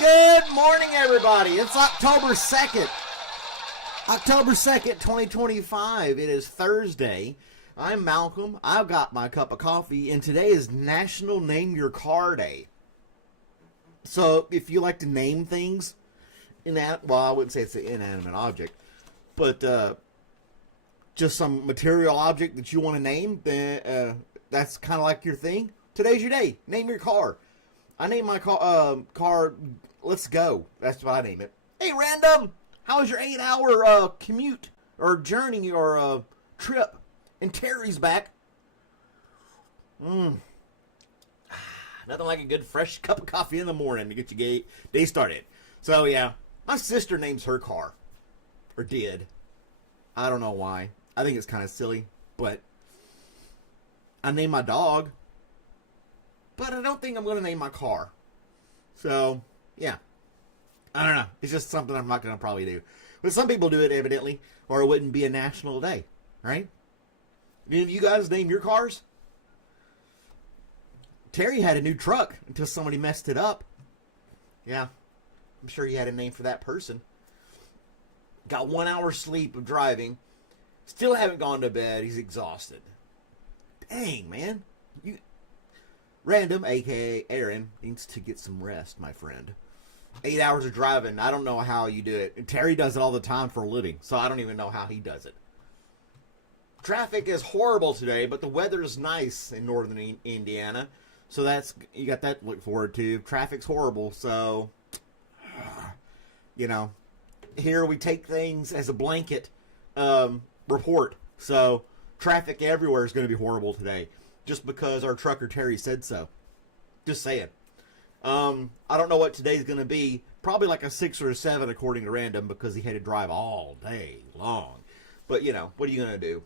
Good morning, everybody. It's October 2nd. October 2nd, 2025. It is Thursday. I'm Malcolm. I've got my cup of coffee, and today is National Name Your Car Day. So, if you like to name things, well, I wouldn't say it's an inanimate object, but just some material object that you want to name, then that's kind of like your thing. Today's your day. Name your car. I named my car Let's Go. That's what I name it. Hey, random! How was your 8-hour commute or journey or trip? And Terry's back. Nothing like a good fresh cup of coffee in the morning to get your day started. So, yeah, my sister names her car. Or did. I don't know why. I think it's kind of silly. But I named my dog. But I don't think I'm going to name my car. So, yeah. I don't know. It's just something I'm not going to probably do. But some people do it, evidently, or it wouldn't be a national day, right? Any of you guys name your cars? Terry had a new truck until somebody messed it up. Yeah. I'm sure he had a name for that person. Got 1 hour sleep of driving. Still haven't gone to bed. He's exhausted. Dang, man. Random, a.k.a. Aaron, needs to get some rest, my friend. 8 hours of driving. I don't know how you do it. And Terry does it all the time for a living, so I don't even know how he does it. Traffic is horrible today, but the weather is nice in northern Indiana. So you got that to look forward to. Traffic's horrible, so, here we take things as a blanket report. So traffic everywhere is going to be horrible today. Just because our trucker Terry said so. Just saying. I don't know what today's going to be. Probably like a 6 or a 7 according to Random because he had to drive all day long. But, what are you going to do?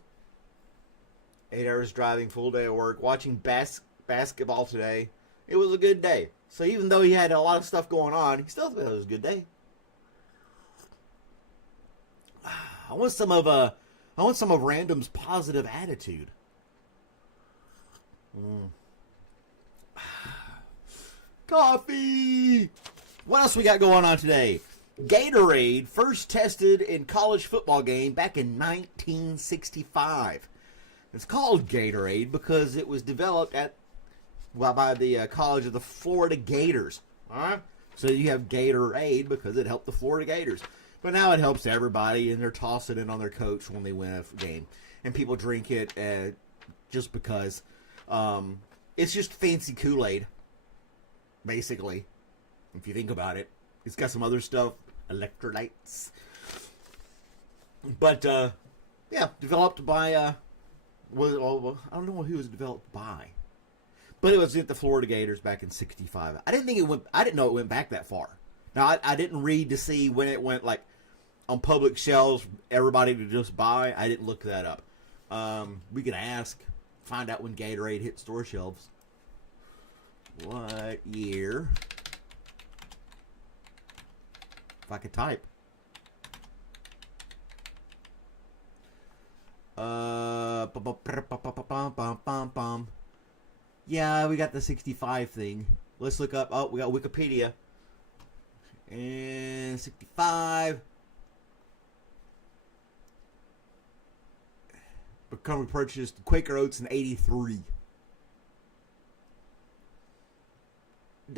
8 hours driving, full day of work, watching basketball today. It was a good day. So even though he had a lot of stuff going on, he still thought it was a good day. I want some of Random's positive attitude. Coffee! What else we got going on today? Gatorade first tested in college football game back in 1965. It's called Gatorade because it was developed by the College of the Florida Gators. Alright? So you have Gatorade because it helped the Florida Gators. But now it helps everybody, and they're tossing it on their coach when they win a game. And people drink it just because. It's just fancy Kool-Aid, basically, if you think about it. It's got some other stuff, electrolytes. But, developed by, I don't know who it was developed by. But it was at the Florida Gators back in 65. I didn't know it went back that far. Now, I didn't read to see when it went, on public shelves, everybody to just buy. I didn't look that up. We could ask. Find out when Gatorade hit store shelves. What year? If I could type. Yeah, we got the 65 thing. Let's look up. Oh, we got Wikipedia. And 65. Become purchased Quaker Oats in 83. It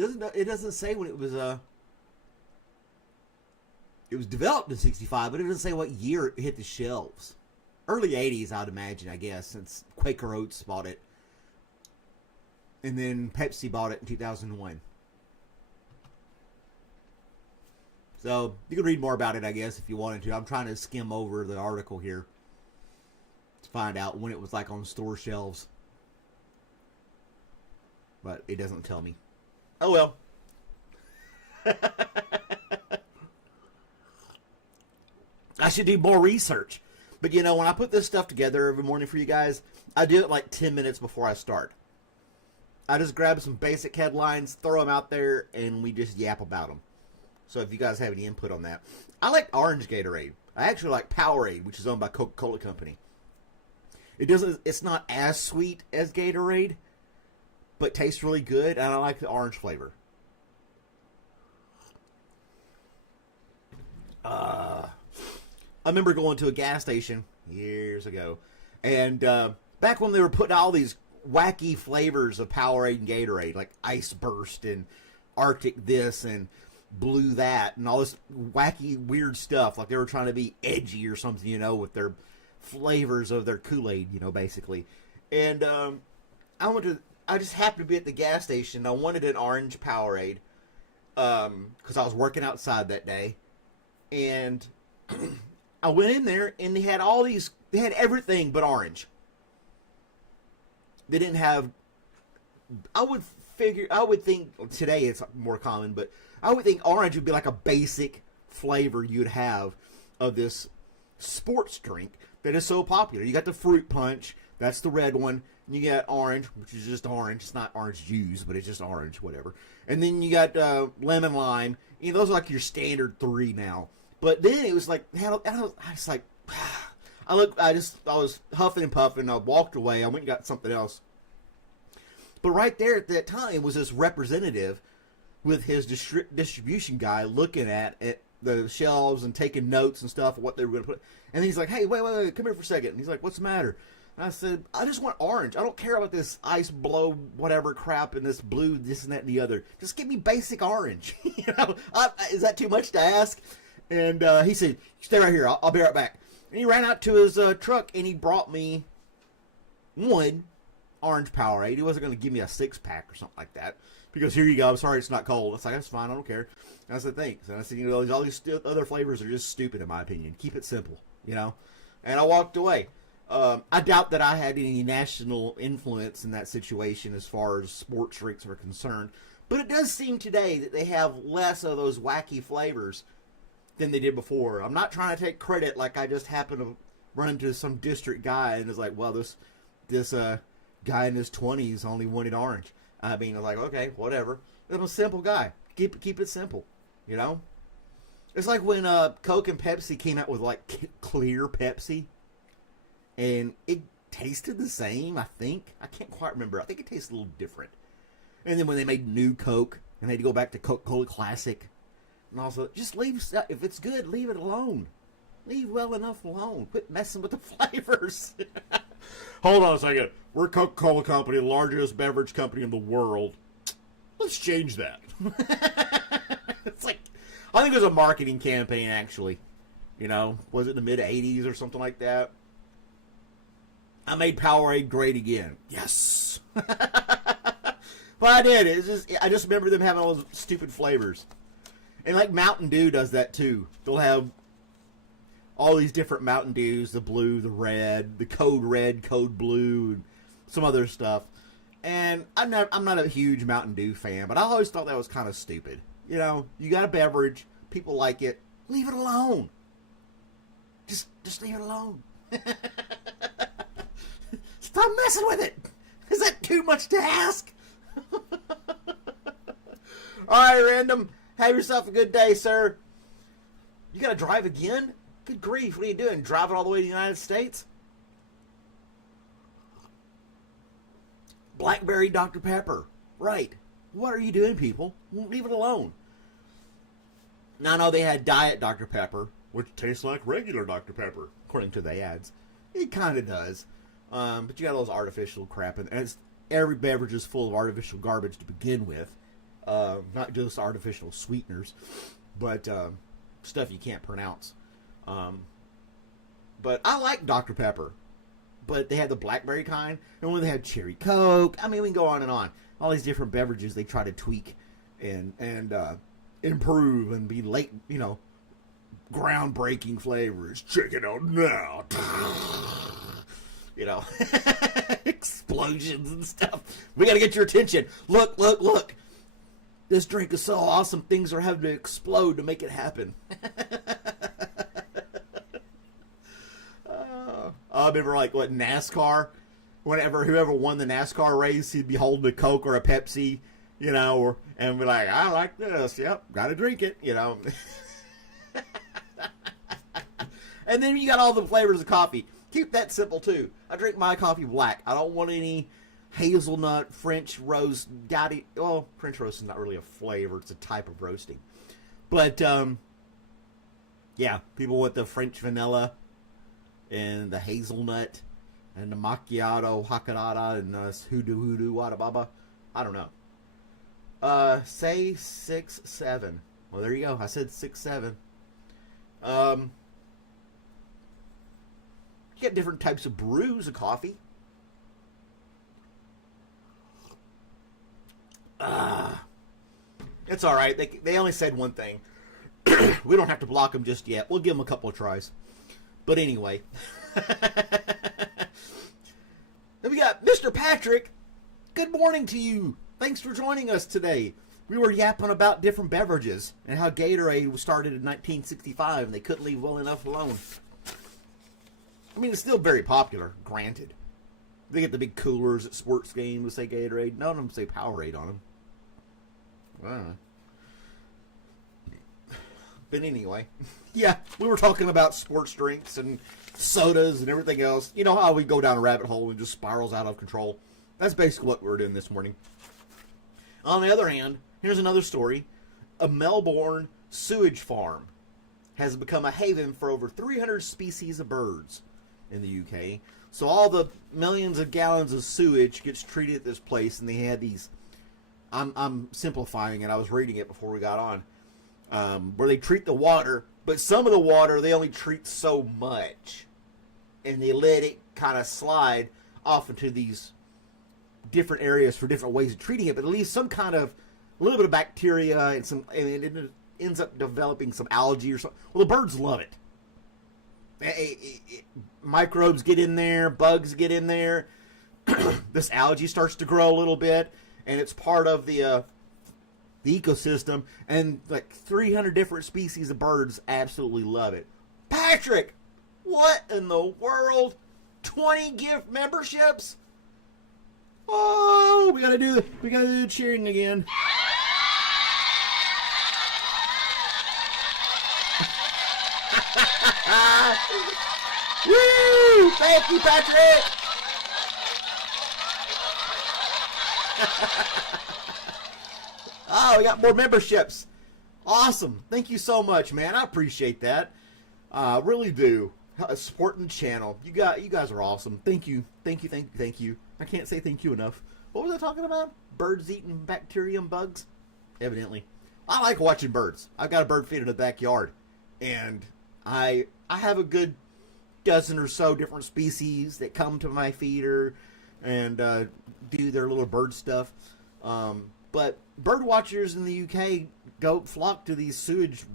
doesn't say when it was developed in 65, but it doesn't say what year it hit the shelves. Early 80s, I'd imagine, I guess, since Quaker Oats bought it. And then Pepsi bought it in 2001. So, you can read more about it, I guess, if you wanted to. I'm trying to skim over the article here to find out when it was on store shelves. But it doesn't tell me. Oh well. I should do more research. But when I put this stuff together every morning for you guys, I do it 10 minutes before I start. I just grab some basic headlines, throw them out there, and we just yap about them. So if you guys have any input on that. I like orange Gatorade. I actually like Powerade, which is owned by Coca-Cola Company. It's not as sweet as Gatorade, but tastes really good, and I like the orange flavor. I remember going to a gas station years ago, and back when they were putting all these wacky flavors of Powerade and Gatorade, like Ice Burst and Arctic this and Blue that, and all this wacky weird stuff, like they were trying to be edgy or something, you know, with their flavors of their Kool-Aid, you know, basically. And I just happened to be at the gas station. I wanted an orange Powerade because I was working outside that day, and I went in there and they had everything but orange. They didn't have, I would think today it's more common, but I would think orange would be like a basic flavor you'd have of this sports drink that is so popular. You got the fruit punch, that's the red one. You got orange, which is just orange. It's not orange juice, but it's just orange, whatever. And then you got lemon lime. You know, those are like your standard three now. But then it was like, I was like, I was huffing and puffing. I walked away. I went and got something else. But right there at that time was this representative with his distribution guy looking at the shelves and taking notes and stuff of what they were going to put. And he's like, hey, wait, come here for a second. And he's like, what's the matter? And I said, I just want orange. I don't care about this ice blow whatever crap and this blue, this and that and the other. Just give me basic orange. You know, is that too much to ask? And he said, stay right here. I'll be right back. And he ran out to his truck and he brought me one orange Powerade. He wasn't going to give me a 6-pack or something like that. Because here you go. I'm sorry it's not cold. I was like, that's fine. I don't care. And I said, thanks. And I said, you know, all these other flavors are just stupid in my opinion. Keep it simple, you know. And I walked away. I doubt that I had any national influence in that situation as far as sports drinks are concerned. But it does seem today that they have less of those wacky flavors than they did before. I'm not trying to take credit like I just happened to run into some district guy and is like, well, this guy in his 20s only wanted orange. I mean, I was like, okay, whatever. I'm a simple guy. Keep it simple, you know? It's like when Coke and Pepsi came out with, like, clear Pepsi. And it tasted the same, I think. I can't quite remember. I think it tasted a little different. And then when they made new Coke, and they had to go back to Coca-Cola Classic. And also, just leave, if it's good, leave it alone. Leave well enough alone. Quit messing with the flavors. Hold on a second. We're Coca-Cola Company, the largest beverage company in the world. Let's change that. It's like, I think it was a marketing campaign, actually. You know, was it in the mid-'80s or something like that? I made Powerade great again. Yes. But I did. I just remember them having all those stupid flavors. And like Mountain Dew does that too. They'll have all these different Mountain Dews, the blue, the red, the code red, code blue, and some other stuff. And I'm not a huge Mountain Dew fan, but I always thought that was kind of stupid. You know, you got a beverage, people like it, leave it alone. Just leave it alone. Stop messing with it. Is that too much to ask? Alright, random. Have yourself a good day, sir. You gotta drive again? Good grief, what are you doing? Driving all the way to the United States? Blackberry Dr. Pepper. Right. What are you doing, people? Leave it alone. Now, I know they had Diet Dr. Pepper, which tastes like regular Dr. Pepper, according to the ads. It kind of does. But you got all those artificial crap, and every beverage is full of artificial garbage to begin with. Not just artificial sweeteners, but stuff you can't pronounce. But I like Dr. Pepper. But they had the blackberry kind, and when they had cherry Coke, I mean, we can go on and on. All these different beverages they try to tweak and improve and be late, you know, groundbreaking flavors. Check it out now. You know, explosions and stuff. We got to get your attention. Look. This drink is so awesome, things are having to explode to make it happen. I remember, like, what, NASCAR? Whoever won the NASCAR race, he'd be holding a Coke or a Pepsi, you know, and be like, I like this. Yep, got to drink it, you know. And then you got all the flavors of coffee. Keep that simple, too. I drink my coffee black. I don't want any hazelnut, French roast, French roast is not really a flavor. It's a type of roasting. But Yeah, people with the French vanilla and the hazelnut and the macchiato, hakarada, and hoodoo, wada baba. I don't know. Say 6, 7. Well, there you go. I said 6, 7. You get different types of brews of coffee. It's all right. They only said one thing. We don't have to block them just yet. We'll give them a couple of tries. But anyway. Then we got Mr. Patrick. Good morning to you. Thanks for joining us today. We were yapping about different beverages and how Gatorade was started in 1965 and they couldn't leave well enough alone. I mean, it's still very popular, granted. They get the big coolers at sports games that say Gatorade. None of them say Powerade on them. I don't know. But anyway, yeah, we were talking about sports drinks and sodas and everything else. You know how we go down a rabbit hole and just spirals out of control? That's basically what we're doing this morning. On the other hand, here's another story. A Melbourne sewage farm has become a haven for over 300 species of birds in the UK. So all the millions of gallons of sewage gets treated at this place, and they had these... I'm simplifying it. I was reading it before we got on. Where they treat the water, but some of the water they only treat so much, and they let it kind of slide off into these different areas for different ways of treating it, but it leaves some kind of a little bit of bacteria and it ends up developing some algae or something. Well, the birds love it. Microbes get in there, bugs get in there. This algae starts to grow a little bit, and it's part of the ecosystem, and like 300 different species of birds absolutely love it. Patrick, what in the world? 20 gift memberships? Oh, we gotta do the cheering again. Woo! Thank you, Patrick. Oh, we got more memberships. Awesome. Thank you so much, man. I appreciate that. Really do. Supporting the channel. You guys are awesome. Thank you. Thank you, thank you, thank you. I can't say thank you enough. What was I talking about? Birds eating bacteria and bugs? Evidently. I like watching birds. I've got a bird feeder in the backyard. And I have a good dozen or so different species that come to my feeder and do their little bird stuff. But bird watchers in the UK flock to the sewage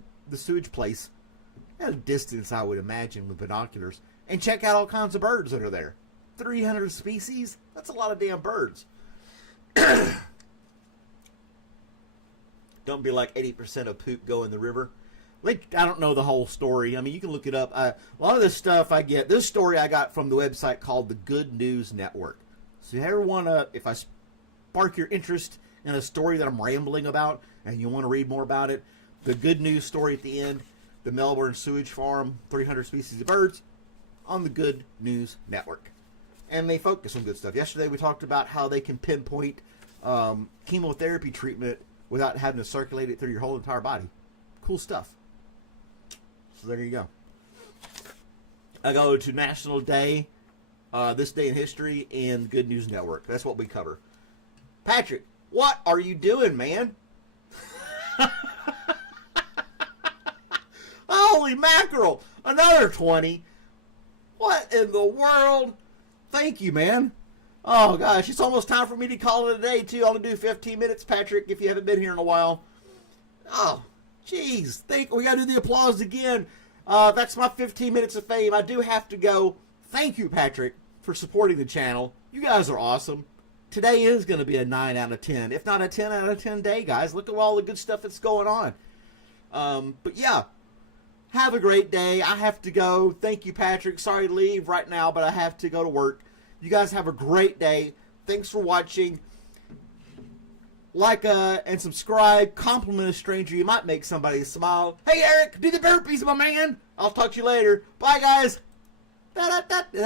place at a distance, I would imagine, with binoculars, and check out all kinds of birds that are there. 300 species? That's a lot of damn birds. Don't be like 80% of poop go in the river. Like, I don't know the whole story. I mean, you can look it up. A lot of this stuff I get, this story I got from the website called the Good News Network. So if you ever want to, if I spark your interest in a story that I'm rambling about and you want to read more about it, the good news story at the end, the Melbourne sewage farm, 300 species of birds, on the Good News Network. And they focus on good stuff. Yesterday we talked about how they can pinpoint chemotherapy treatment without having to circulate it through your whole entire body. Cool stuff. So there you go. I go to National Day, This Day in History, and Good News Network. That's what we cover. Patrick, what are you doing, man? Holy mackerel! Another 20. What in the world? Thank you, man. Oh, gosh. It's almost time for me to call it a day, too. I'll do 15 minutes, Patrick, if you haven't been here in a while. Oh, jeez. We got to do the applause again. That's my 15 minutes of fame. I do have to go. Thank you, Patrick, for supporting the channel. You guys are awesome. Today is going to be a 9 out of 10, if not a 10 out of 10 day, guys. Look at all the good stuff that's going on. But, yeah. Have a great day. I have to go. Thank you, Patrick. Sorry to leave right now, but I have to go to work. You guys have a great day. Thanks for watching. Like and subscribe. Compliment a stranger. You might make somebody smile. Hey, Eric, do the burpees, my man. I'll talk to you later. Bye, guys. Da, da, da, da.